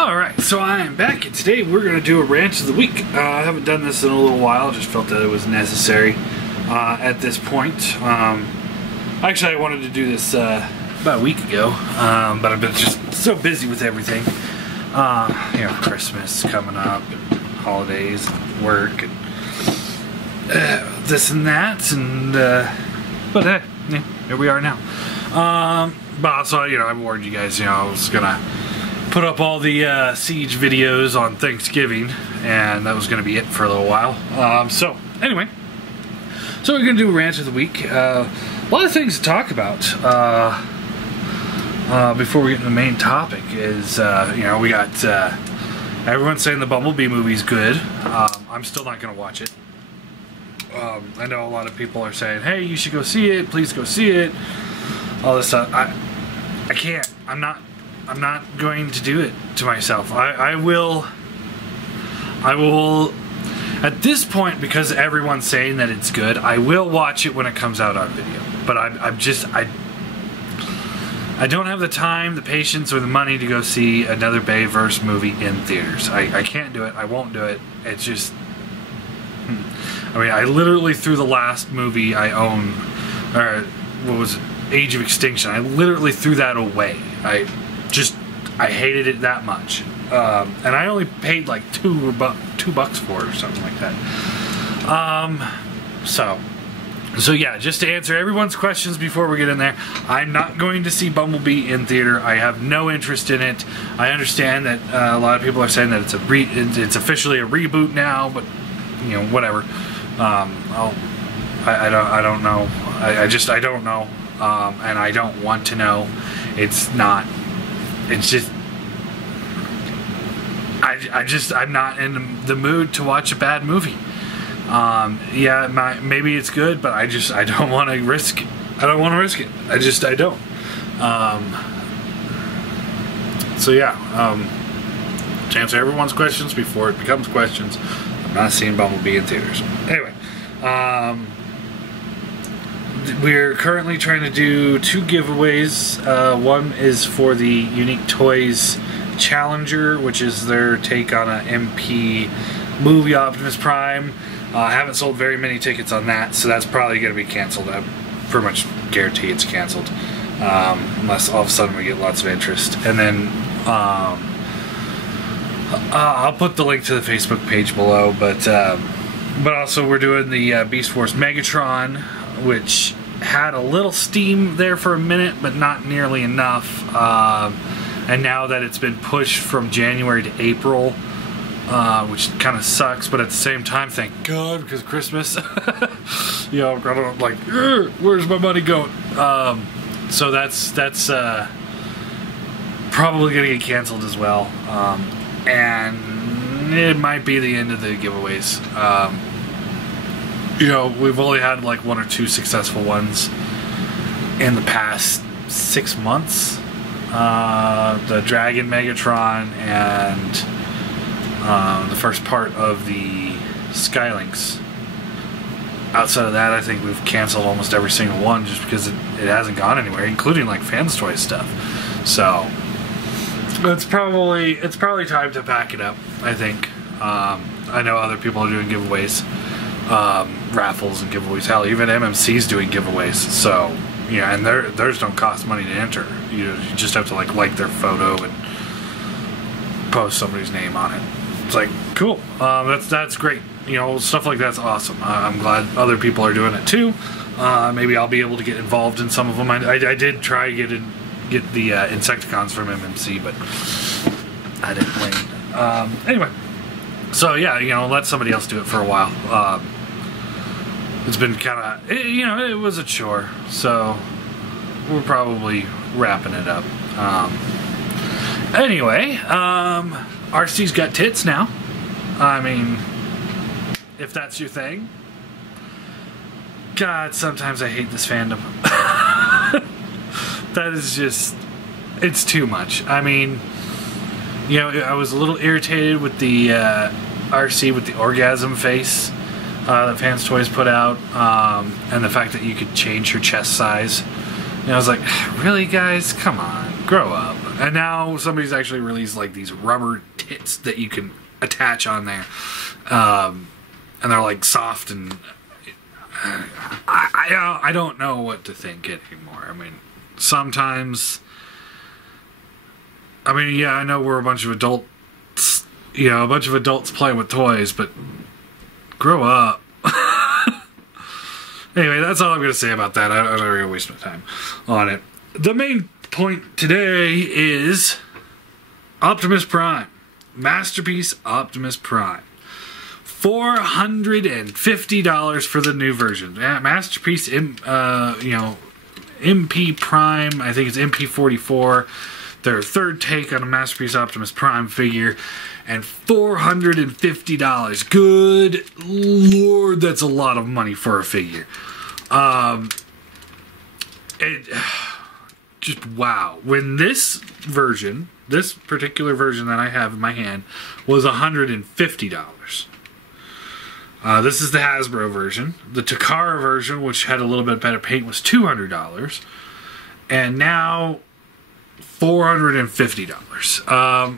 Alright, so I am back, and today we're going to do a rant of the week. I haven't done this in a little while, just felt that it was necessary at this point. Actually, I wanted to do this about a week ago, but I've been just so busy with everything. You know, Christmas coming up, and holidays, and work, and this and that, and but hey, yeah, here we are now. But also, you know, I warned you guys, you know, I was going to put up all the Siege videos on Thanksgiving, and that was going to be it for a little while. So, anyway, so we're going to do a rant of the week. A lot of things to talk about before we get into the main topic is, you know, we got everyone's saying the Bumblebee movie's good. I'm still not going to watch it. I know a lot of people are saying, hey, you should go see it, please go see it, all this stuff. I can't. I'm not going to do it to myself. I will at this point, because everyone's saying that it's good, I will watch it when it comes out on video. But I don't have the time, the patience, or the money to go see another Bayverse movie in theaters. I can't do it. I won't do it. It's just, I mean, I literally threw the last movie I own, or what was it, Age of Extinction, I literally threw that away. I hated it that much, and I only paid like $2 for it or something like that. So yeah, just to answer everyone's questions before we get in there, I'm not going to see Bumblebee in theater. I have no interest in it. I understand that a lot of people are saying that it's officially a reboot now, but you know, whatever. I don't know. I don't know. And I don't want to know. It's just, I'm not in the mood to watch a bad movie. Yeah, maybe it's good, but I don't want to risk it. I don't want to risk it. I don't. So yeah, to answer everyone's questions before it becomes questions, I'm not seeing Bumblebee in theaters. Anyway, we're currently trying to do 2 giveaways. One is for the Unique Toys Challenger, which is their take on an MP movie, Optimus Prime. I haven't sold very many tickets on that, so that's probably going to be canceled. I pretty much guarantee it's canceled, unless all of a sudden we get lots of interest. And then I'll put the link to the Facebook page below, but also we're doing the Beast Wars Megatron, which had a little steam there for a minute, but not nearly enough. And now that it's been pushed from January to April, which kind of sucks, but at the same time, thank God, because Christmas, you know, I don't like, where's my money going? So that's probably gonna get canceled as well, and it might be the end of the giveaways. You know, we've only had like 1 or 2 successful ones in the past 6 months. The Dragon Megatron and the first part of the Skylinks. Outside of that, I think we've canceled almost every single one just because it hasn't gone anywhere, including like Fans Toy stuff. So it's probably time to pack it up, I think. I know other people are doing giveaways. Raffles and giveaways. Hell, even MMC's doing giveaways. So yeah, and theirs don't cost money to enter. You just have to like their photo and post somebody's name on it. It's like cool. That's great. You know, stuff like that's awesome. I'm glad other people are doing it too. Maybe I'll be able to get involved in some of them. I did try get the Insecticons from MMC, but I didn't win. Anyway. So yeah, you know, let somebody else do it for a while. It's been kind of, you know, it was a chore, so we're probably wrapping it up. Anyway, RC's got tits now. I mean, if that's your thing. God, sometimes I hate this fandom. That is just, it's too much. I mean, you know, I was a little irritated with the RC with the orgasm face that Fans Toys put out, and the fact that you could change your chest size. And I was like, really, guys? Come on. grow up. And now somebody's actually released like these rubber tits that you can attach on there, and they're like soft, and I don't know what to think anymore. I mean, sometimes, I mean, yeah, I know we're a bunch of adults, you know, a bunch of adults playing with toys, but grow up. Anyway, that's all I'm going to say about that. I'm not going to waste my time on it. The main point today is Optimus Prime. Masterpiece Optimus Prime. $450 for the new version. Masterpiece, you know, MP Prime, I think it's MP44. Their third take on a Masterpiece Optimus Prime figure. And $450. Good Lord, that's a lot of money for a figure. Just wow. When this version, this particular version that I have in my hand, was $150. This is the Hasbro version. The Takara version, which had a little bit better paint, was $200. And now $450.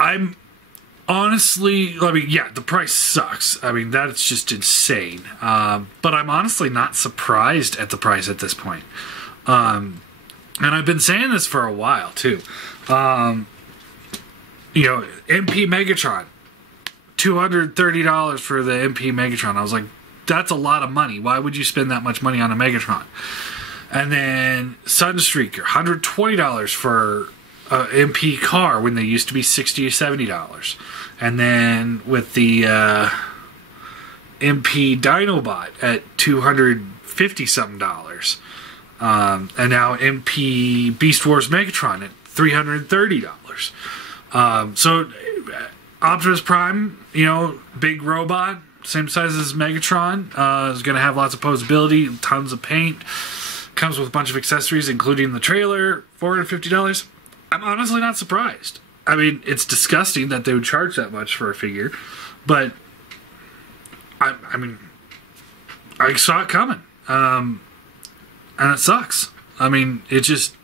I'm honestly, I mean, yeah, the price sucks. I mean, that's just insane. But I'm honestly not surprised at the price at this point. And I've been saying this for a while, too. You know, MP Megatron, $230 for the MP Megatron. I was like, that's a lot of money. Why would you spend that much money on a Megatron? And then Sunstreaker, $120 for MP car when they used to be $60 or $70. And then with the MP Dinobot at $250 something. And now MP Beast Wars Megatron at $330. So Optimus Prime, you know, big robot, same size as Megatron, is going to have lots of posability, tons of paint, comes with a bunch of accessories, including the trailer, $450. I'm honestly not surprised. I mean, it's disgusting that they would charge that much for a figure, but I mean, I saw it coming, and it sucks. I mean, they're just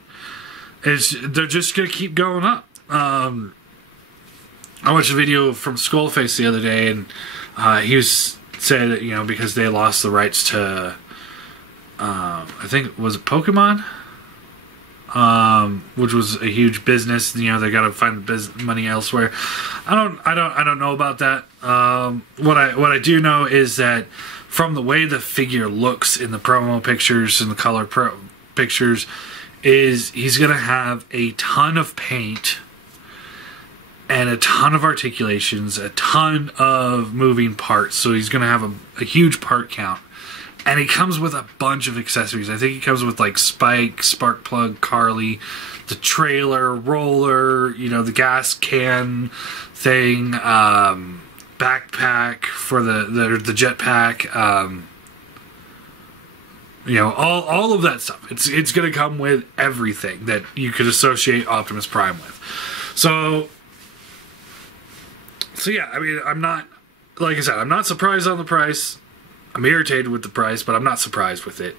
gonna keep going up. I watched a video from Skullface the other day, and he was saying that, you know, because they lost the rights to, I think, was it Pokemon? Which was a huge business. You know, they got to find money elsewhere. I don't know about that. What I do know is that from the way the figure looks in the promo pictures and the color pictures, is he's gonna have a ton of paint and a ton of articulations, a ton of moving parts. So he's gonna have a huge part count. And he comes with a bunch of accessories. I think he comes with like Spike, Sparkplug, Carly, the trailer, roller, you know, the gas can thing, backpack for the jetpack, you know, all of that stuff. It's going to come with everything that you could associate Optimus Prime with. So yeah, I mean, I'm not, like I said, I'm not surprised on the price. I'm irritated with the price, but I'm not surprised with it.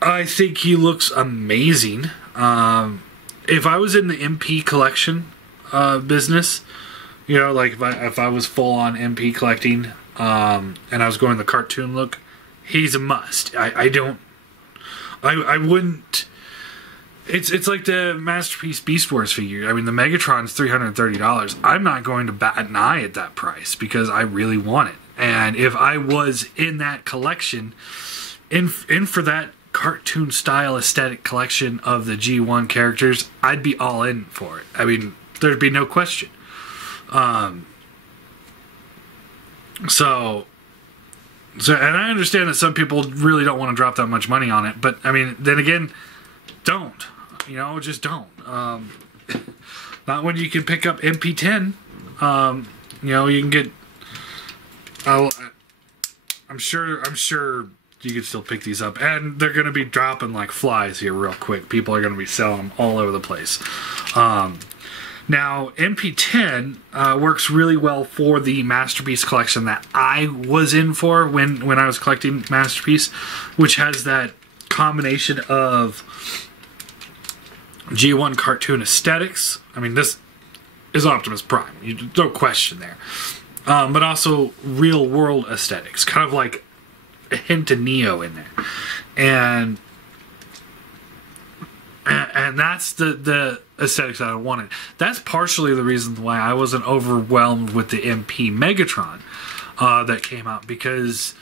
I think he looks amazing. If I was in the MP collection business, you know, like if I was full on MP collecting, and I was going the cartoon look, he's a must. I wouldn't. It's like the Masterpiece Beast Wars figure. I mean, the Megatron's $330. I'm not going to bat an eye at that price because I really want it. And if I was in that collection, in for that cartoon style aesthetic collection of the G1 characters, I'd be all in for it. I mean, there'd be no question. So, and I understand that some people really don't want to drop that much money on it, but I mean, then again, don't. You know, just don't. Not when you can pick up MP10. You know, you can get. I'm sure you can still pick these up, and they're going to be dropping like flies here real quick. People are going to be selling them all over the place. Now, MP10 works really well for the Masterpiece collection that I was in for when I was collecting Masterpiece, which has that combination of G1 cartoon aesthetics. I mean, this is Optimus Prime. No question there. But also real world aesthetics. Kind of like a hint of Neo in there. And that's the aesthetics that I wanted. That's partially the reason why I wasn't overwhelmed with the MP Megatron that came out, because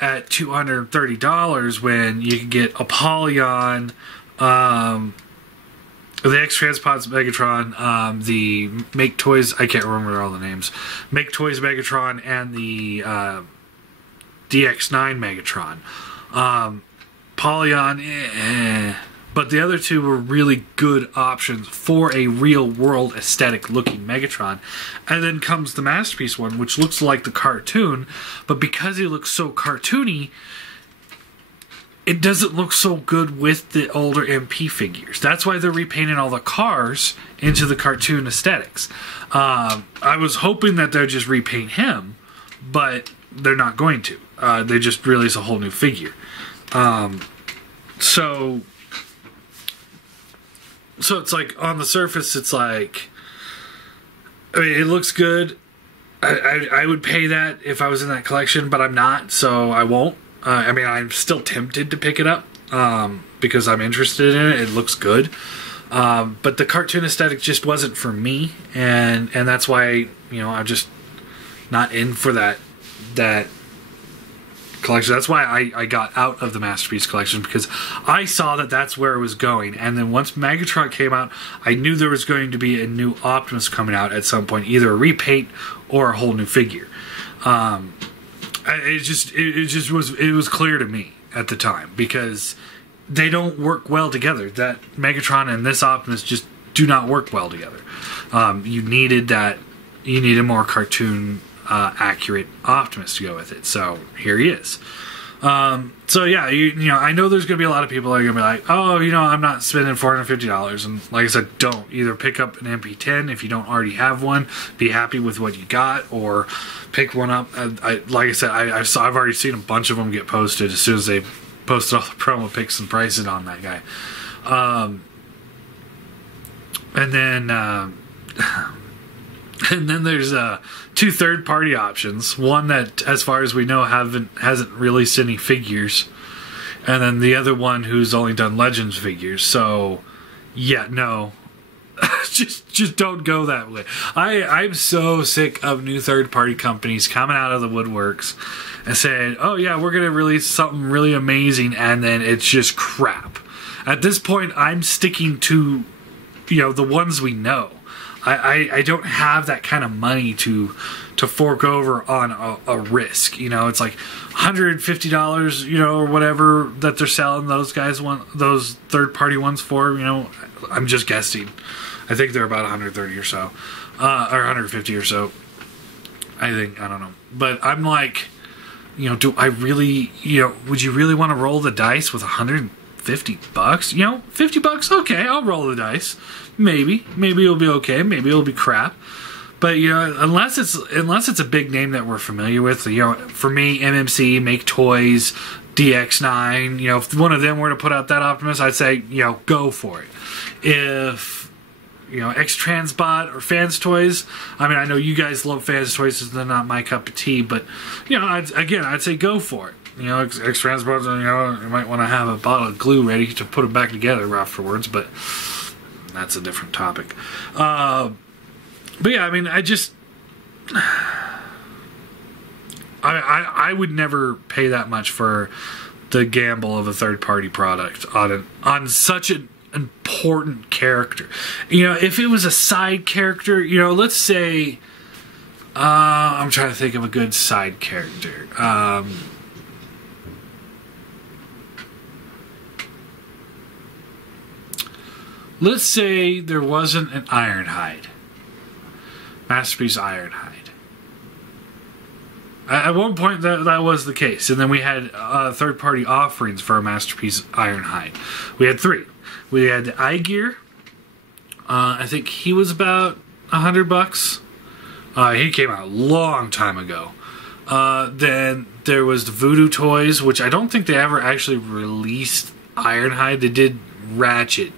at $230 when you can get Apollyon, the X-Transpods Megatron, the Make Toys, I can't remember all the names, Make Toys Megatron, and the DX9 Megatron. Apollyon, but the other two were really good options for a real-world aesthetic-looking Megatron. And then comes the Masterpiece one, which looks like the cartoon, but because he looks so cartoony, it doesn't look so good with the older MP figures. That's why they're repainting all the cars into the cartoon aesthetics. I was hoping that they'd just repaint him, but they're not going to. They just release a whole new figure. So it's like, on the surface, it's like, I mean, it looks good. I would pay that if I was in that collection, but I'm not, so I won't. I mean, I'm still tempted to pick it up because I'm interested in it. It looks good. But the cartoon aesthetic just wasn't for me, and that's why, I'm just not in for that collection. That's why I got out of the Masterpiece collection, because I saw that that's where it was going. And then once Megatron came out, I knew there was going to be a new Optimus coming out at some point, either a repaint or a whole new figure. It was clear to me at the time, because they don't work well together. That Megatron and this Optimus just do not work well together. You needed more cartoon accurate Optimus to go with it. So here he is. So yeah, I know there's going to be a lot of people that are going to be like, oh, I'm not spending $450. And like I said, don't. Either pick up an MP10 if you don't already have one, be happy with what you got, or pick one up. Like I said, I've already seen a bunch of them get posted as soon as they posted all the promo pics and prices on that guy. And then there's two third-party options. One that, as far as we know, hasn't released any figures, and then the other one who's only done Legends figures. So, yeah, no, just don't go that way. I'm so sick of new third-party companies coming out of the woodworks and saying, "Oh yeah, we're gonna release something really amazing," and then it's just crap. At this point, I'm sticking to, the ones we know. I don't have that kind of money to fork over on a risk. It's like $150, or whatever that they're selling those guys those third party ones for. I'm just guessing. I think they're about 130 or so, or 150 or so. I don't know. But I'm like, do I really, would you really want to roll the dice with $150? $50? Okay, I'll roll the dice. Maybe it'll be okay. Maybe it'll be crap. But unless it's a big name that we're familiar with, for me, MMC, Make Toys, DX9, if one of them were to put out that Optimus, I'd say, go for it. If X-Transbot or Fans Toys, I mean, I know you guys love Fans Toys, so they're not my cup of tea, but I'd say go for it. X-Transbot, you might want to have a bottle of glue ready to put them back together afterwards, but that's a different topic. But yeah, I mean, I would never pay that much for the gamble of a third-party product on such an important character. If it was a side character, let's say, I'm trying to think of a good side character. Let's say there wasn't an Ironhide. Masterpiece Ironhide. At one point that was the case. And then we had third-party offerings for a Masterpiece Ironhide. We had 3. We had the iGear. I think he was about $100. He came out a long time ago. Then there was the Voodoo Toys, which I don't think they ever actually released Ironhide. They did Ratchet.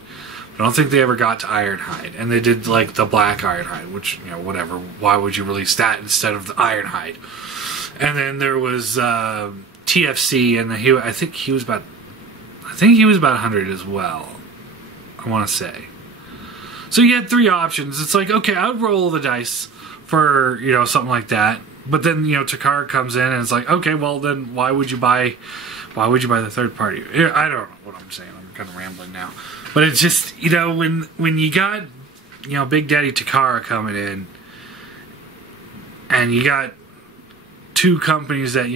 I don't think they ever got to Ironhide. And they did, like, the Black Ironhide, which, you know, whatever. Why would you release that instead of the Ironhide? And then there was TFC, and I think he was about 100 as well, I want to say. So you had 3 options. It's like, okay, I would roll the dice for, you know, something like that. But then, you know, Takara comes in and it's like, okay, well then why would you buy the third party? I don't know what I'm saying. I'm kind of rambling now. But it's just, you know, when you got, you know, Big Daddy Takara coming in and you got 2 companies that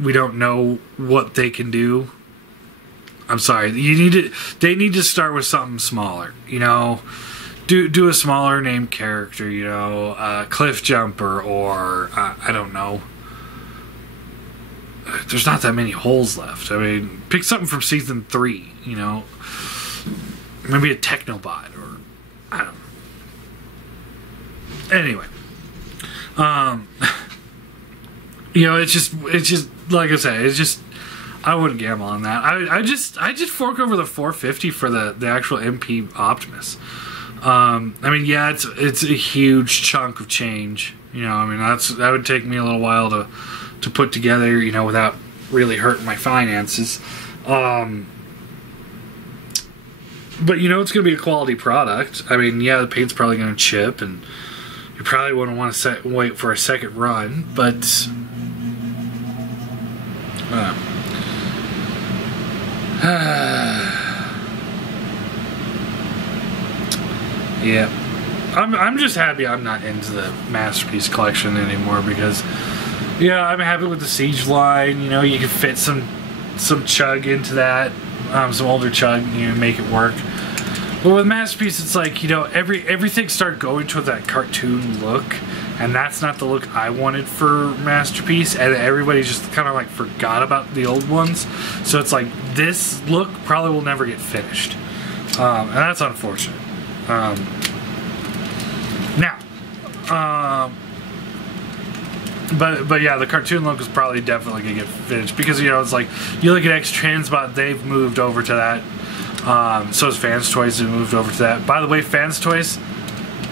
we don't know what they can do. I'm sorry. They need to start with something smaller, you know. Do a smaller named character, you know, Cliff Jumper, or I don't know. There's not that many holes left. I mean, pick something from season 3, you know. Maybe a Technobot, or I don't know. Anyway, you know, it's just like I said, it's just, I wouldn't gamble on that. I just fork over the $450 for the actual MP Optimus. I mean, yeah, it's a huge chunk of change. You know, I mean, that would take me a little while to put together, you know, without really hurting my finances. But you know, it's going to be a quality product. I mean, yeah, the paint's probably going to chip, and you probably wouldn't want to wait for a second run, but yeah, I'm just happy I'm not into the Masterpiece collection anymore, because yeah, I'm happy with the Siege line. You know, you can fit some Chug into that, some older Chug, you know, make it work. But with Masterpiece, it's like, you know, everything started going to that cartoon look, and that's not the look I wanted for Masterpiece, and everybody just kind of like forgot about the old ones. So it's like, this look probably will never get finished, and that's unfortunate. But yeah, the cartoon look is probably definitely gonna get finished, because, you know, it's like, you look at X Transbot, they've moved over to that. So has Fans Toys, have moved over to that. By the way, Fans Toys,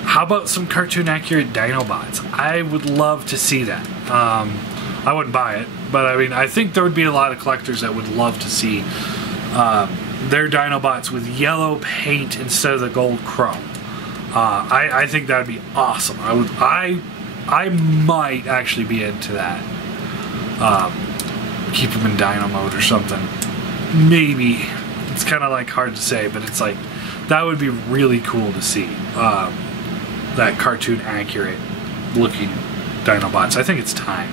how about some cartoon accurate Dinobots? I would love to see that. I wouldn't buy it, but I mean, I think there would be a lot of collectors that would love to see their Dinobots with yellow paint instead of the gold chrome. I think that would be awesome. I might actually be into that. Keep them in Dino mode or something. Maybe. It's kind of like hard to say, but it's like, that would be really cool to see. That cartoon accurate looking Dinobots. I think it's time.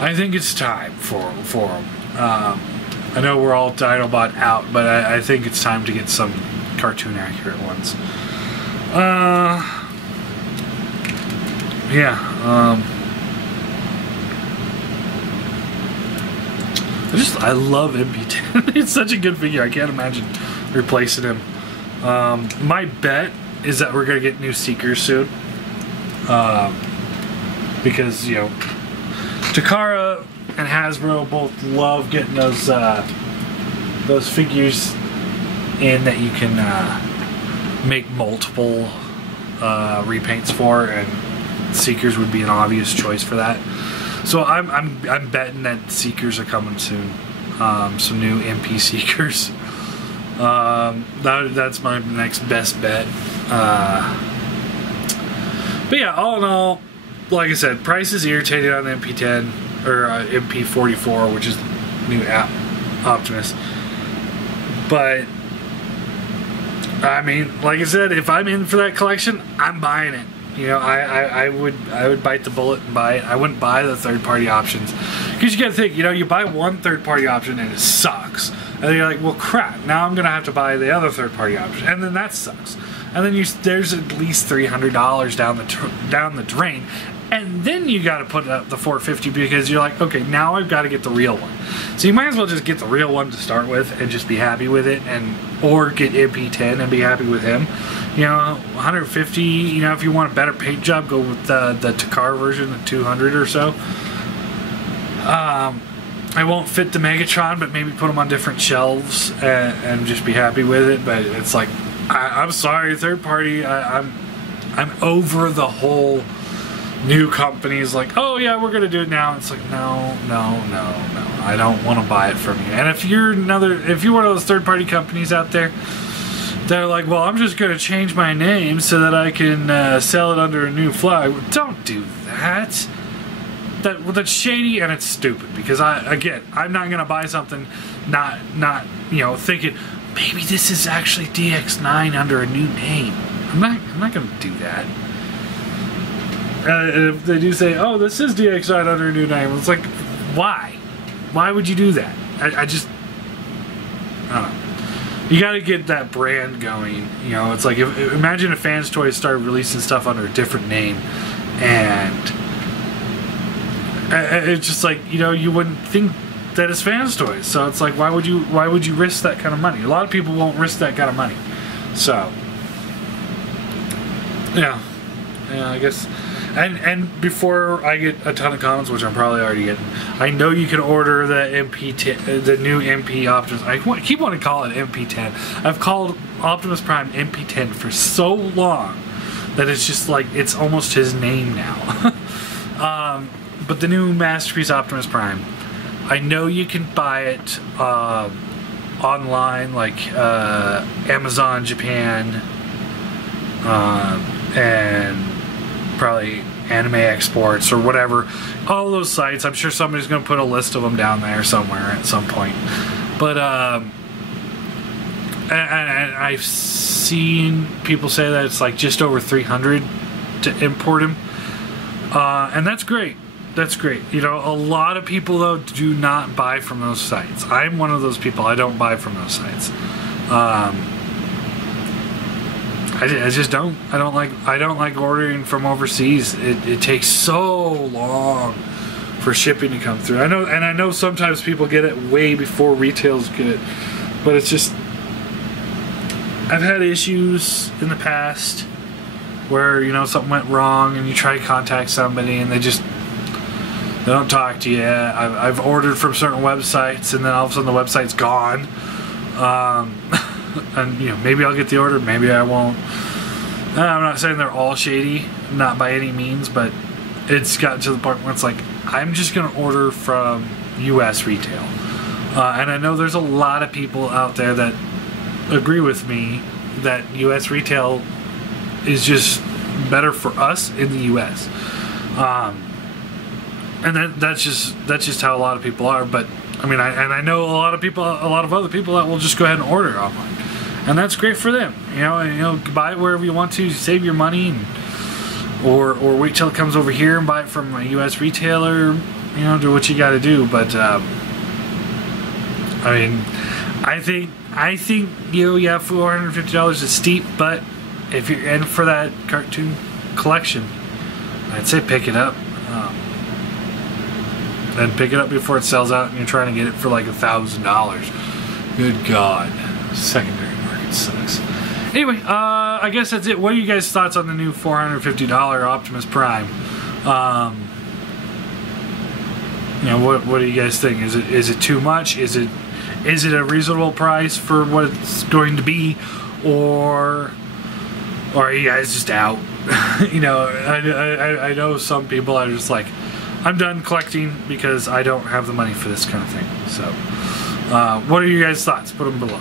I think it's time for them. I know we're all Dinobot out, but I think it's time to get some cartoon accurate ones. Yeah. I love MP10. It's such a good figure. I can't imagine replacing him. My bet is that we're gonna get new Seekers soon. Because, you know, Takara and Hasbro both love getting those figures in that you can make multiple repaints for, and Seekers would be an obvious choice for that. So I'm betting that Seekers are coming soon. Some new MP Seekers. That's my next best bet. But yeah, all in all, like I said, price is irritating on the MP10 or MP44, which is new Optimus. But I mean, like I said, if I'm in for that collection, I'm buying it. You know, I would bite the bullet and buy it. I wouldn't buy the third-party options, because you got to think, you know, you buy one third-party option and it sucks, and then you're like, well, crap, now I'm gonna have to buy the other third-party option, and then that sucks, and then there's at least $300 down the drain, and then you got to put up the $450, because you're like, okay, now I've got to get the real one. So you might as well just get the real one to start with and just be happy with it, or get MP10 and be happy with him. You know, $150. You know, if you want a better paint job, go with the Takara version, the $200 or so. I I won't fit the Megatron, but maybe put them on different shelves and just be happy with it. But it's like, I'm sorry, third party. I'm over the whole new companies like, oh yeah, we're gonna do it now. It's like, no. I don't want to buy it from you. And if you're one of those third party companies out there, they're like, well, I'm just gonna change my name so that I can sell it under a new flag. Don't do that. That's shady and it's stupid, because I'm not gonna buy something not thinking maybe this is actually DX9 under a new name. I'm not gonna do that. If they do say, oh, this is DX9 under a new name, it's like, why would you do that? I don't know. You got to get that brand going. It's like, imagine if Fans Toys started releasing stuff under a different name, and it's just like, you wouldn't think that it's Fans Toys. So it's like, why would you risk that kind of money? A lot of people won't risk that kind of money. So yeah, I guess. And before I get a ton of comments, which I'm probably already getting, I know you can order the new MP Optimus. I keep wanting to call it MP10. I've called Optimus Prime MP10 for so long that it's just like, it's almost his name now. But the new Masterpiece Optimus Prime, I know you can buy it online, like Amazon Japan, and probably Anime Exports or whatever. All those sites, I'm sure somebody's going to put a list of them down there somewhere at some point. But and I've seen people say that it's like just over $300 to import him, and that's great. That's great. A lot of people though do not buy from those sites. I'm one of those people. I don't buy from those sites. I just don't. I don't like ordering from overseas. It takes so long for shipping to come through. I know sometimes people get it way before retailers get it, but it's just, I've had issues in the past where something went wrong and you try to contact somebody and they don't talk to you. I've ordered from certain websites and then all of a sudden the website's gone. And maybe I'll get the order, maybe I won't. I'm not saying they're all shady, not by any means, but it's gotten to the point where it's like, I'm just going to order from US retail. And I know there's a lot of people out there that agree with me that US retail is just better for us in the US. And that's just how a lot of people are. But I mean, I know a lot of other people that will just go ahead and order online, and that's great for them. Buy it wherever you want to, save your money, or wait till it comes over here and buy it from a U.S. retailer. Do what you got to do. But I mean, I think yeah, $450 is steep, but if you're in for that cartoon collection, I'd say pick it up. And pick it up before it sells out and you're trying to get it for like $1,000. Good God. Secondary market sucks. Anyway, I guess that's it. What are you guys' thoughts on the new $450 Optimus Prime? What do you guys think? Is it too much? Is it a reasonable price for what it's going to be? Or are you guys just out? I know some people are just like, I'm done collecting because I don't have the money for this kind of thing. So, what are your guys' thoughts? Put them below.